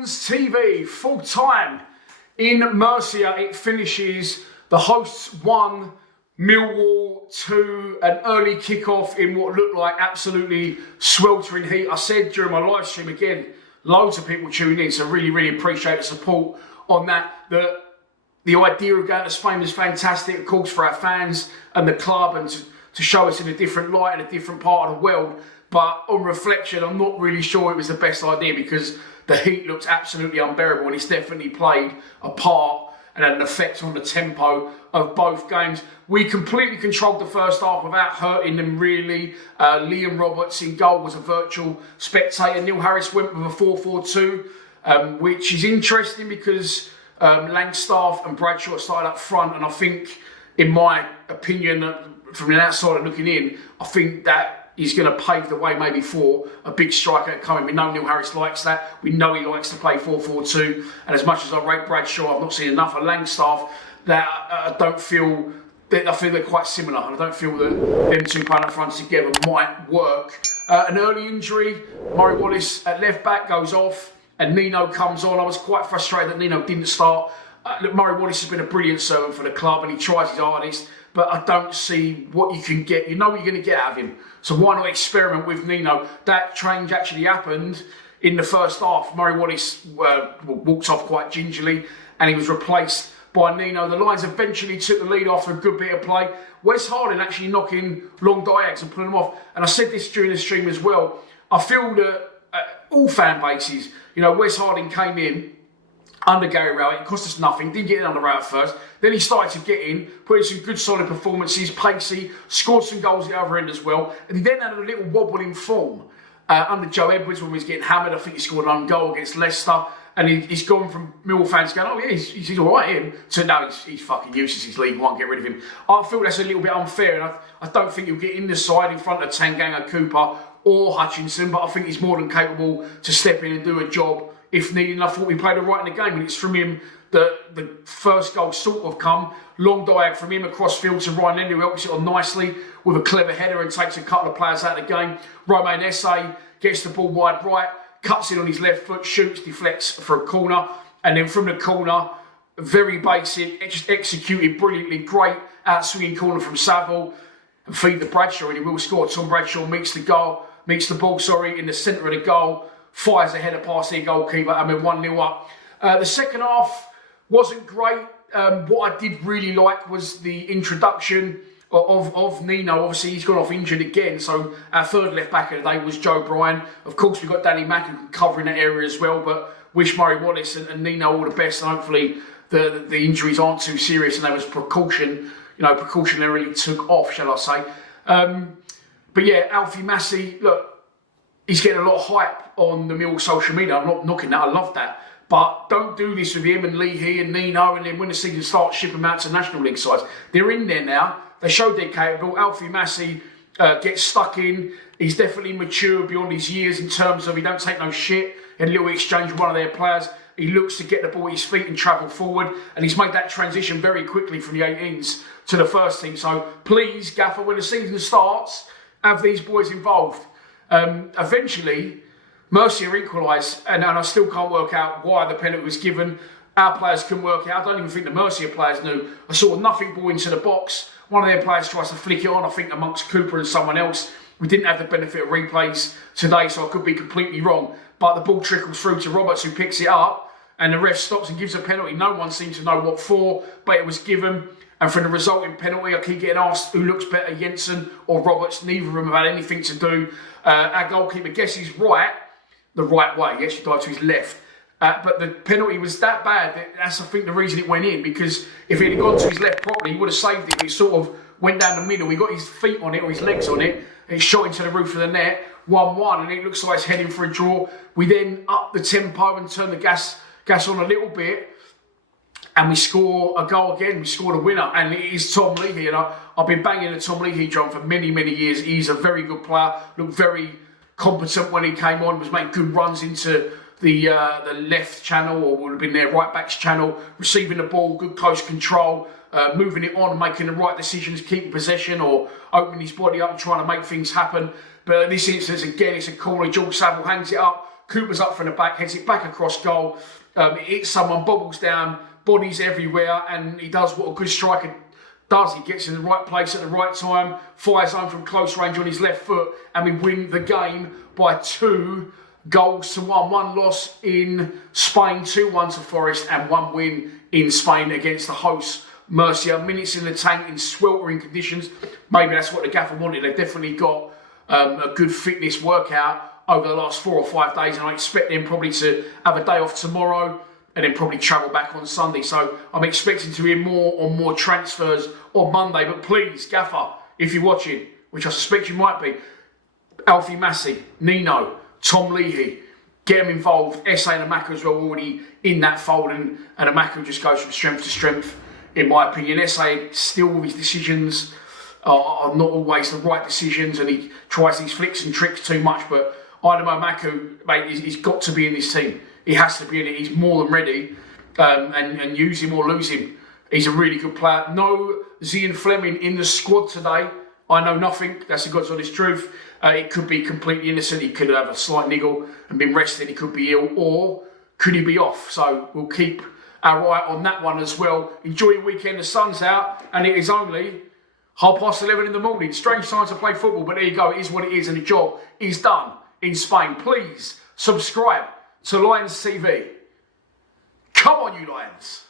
Lions TV, full time in Murcia. It finishes the hosts 1, Millwall 2, an early kickoff in what looked like absolutely sweltering heat. I said during my live stream again, loads of people tuning in, so really appreciate the support on that. The idea of going to Spain was fantastic, of course, for our fans and the club, and to show us in a different light in a different part of the world. But on reflection, I'm not really sure it was the best idea, because the heat looks absolutely unbearable, and it's definitely played a part and had an effect on the tempo of both games. We completely controlled the first half without hurting them, really. Liam Roberts in goal was a virtual spectator. Neil Harris went with a 4-4-2, which is interesting because Langstaff and Bradshaw started up front, and I think, in my opinion, from the outsider looking in, I think that he's going to pave the way maybe for a big striker coming. We know Neil Harris likes that. We know he likes to play 4-4-2. And as much as I rate Bradshaw, I've not seen enough of Langstaff that I don't feel that. I feel they're quite similar. I don't feel that them two playing up front together might work. An early injury. Murray Wallace at left back goes off, and Nino comes on. I was quite frustrated that Nino didn't start. Look, Murray Wallace has been a brilliant servant for the club, and he tries his hardest, but I don't see what you can get. You know what you're going to get out of him. So why not experiment with Nino? That change actually happened in the first half. Murray Wallace walked off quite gingerly, and he was replaced by Nino. The Lions eventually took the lead after a good bit of play. Wes Harding actually knocking long diags and pulling them off. And I said this during the stream as well. I feel that all fan bases, you know, Wes Harding came in under Gary Rowett. It cost us nothing. Didn't get in under Rowett first. Then he started to get in, put in some good solid performances, pacey, scored some goals at the other end as well. And he then had a little wobble in form under Joe Edwards when he was getting hammered. I think he scored an own goal against Leicester. And he's gone from Millwall fans going, oh yeah, he's all right, him, to no, he's fucking useless, he's League One, get rid of him. I feel that's a little bit unfair, and I don't think he'll get in the side in front of Tanganga, Cooper or Hutchinson, but I think he's more than capable to step in and do a job if needed. And I thought we played it right in the game, and it's from him that the first goal sort of come. Long diag from him across field to Ryan Lenny, who helps it on nicely with a clever header and takes a couple of players out of the game. Romain Esse gets the ball wide right, cuts in on his left foot, shoots, deflects for a corner, and then from the corner, very basic, just executed brilliantly, great out-swinging corner from Saville, and feed the Bradshaw, and he will score. Tom Bradshaw meets the ball, in the centre of the goal, fires a header past the goalkeeper, and we're 1-0 up. The second half wasn't great. What I did really like was the introduction of Nino. Obviously, he's gone off injured again, so our third left back of the day was Joe Bryan. Of course, we've got Danny Mack who can cover in that area as well, but wish Murray Wallace and Nino all the best, and hopefully the injuries aren't too serious and they was precautionarily took off, shall I say. But yeah, Alfie Massey, look, he's getting a lot of hype on the Millwall social media. I'm not knocking that, I love that. But don't do this with him and Leahy and Nino, and then when the season starts, ship them out to National League sides. They're in there now. They showed their capable. Alfie Massey gets stuck in. He's definitely mature beyond his years in terms of he don't take no shit. In a little exchange with one of their players, he looks to get the ball at his feet and travel forward. And he's made that transition very quickly from the 18s to the first team. So please, Gaffer, when the season starts, have these boys involved. Eventually, Murcia equalised, and I still can't work out why the penalty was given. Our players couldn't work it out. I don't even think the Murcia players knew. I saw nothing ball into the box. One of their players tries to flick it on, I think amongst Cooper and someone else. We didn't have the benefit of replays today, so I could be completely wrong. But the ball trickles through to Roberts, who picks it up, and the ref stops and gives a penalty. No one seems to know what for, but it was given. And for the resulting penalty, I keep getting asked who looks better, Jensen or Roberts. Neither of them have had anything to do. Our goalkeeper guesses right, the right way. He actually dived to his left. But the penalty was that bad that that's, I think, the reason it went in, because if it had gone to his left properly, he would have saved it. But he sort of went down the middle. He got his feet on it, or his legs on it, and it shot into the roof of the net, 1-1, and it looks like it's heading for a draw. We then up the tempo and turn the gas on a little bit, and we score a goal again. We scored a winner, and it is Tom Leahy. And I've been banging the Tom Leahy drum for many years. He's a very good player, looked very competent when he came on, was making good runs into the left channel, or would have been their right back's channel, receiving the ball, good close control, moving it on, making the right decisions, keeping possession or opening his body up and trying to make things happen. But in this instance, again, it's a corner. George Saville hangs it up, Cooper's up from the back, heads it back across goal. It hits someone, bobbles down, bodies everywhere, and he does what a good striker does. He gets in the right place at the right time, fires home from close range on his left foot, and we win the game by 2 goals to 1. 1 loss in Spain, 2-1 to Forest, and 1 win in Spain against the hosts, Murcia. Minutes in the tank in sweltering conditions. Maybe that's what the gaffer wanted. They've definitely got a good fitness workout over the last 4 or 5 days, and I expect them probably to have a day off tomorrow and then probably travel back on Sunday. So I'm expecting to hear more transfers on Monday. But please, gaffer, if you're watching, which I suspect you might be, Alfie Massey, Nino, Tom Leahy, get them involved. SA and Amaka as well, already in that fold, and Amaka just goes from strength to strength, in my opinion. SA still, with his decisions, are not always the right decisions, and he tries these flicks and tricks too much. But Idemo Maku, mate, he's got to be in this team. He has to be in it. He's more than ready, and use him or lose him. He's a really good player. No Zian Fleming in the squad today. I know nothing. That's the God's honest truth. It could be completely innocent. He could have a slight niggle and been rested. He could be ill, or could he be off? So we'll keep our eye on that one as well. Enjoy your weekend. The sun's out, and it is only 11:30 in the morning. Strange time to play football, but there you go. It is what it is, and the job is done in Spain. Please subscribe to Lions TV. Come on, you Lions.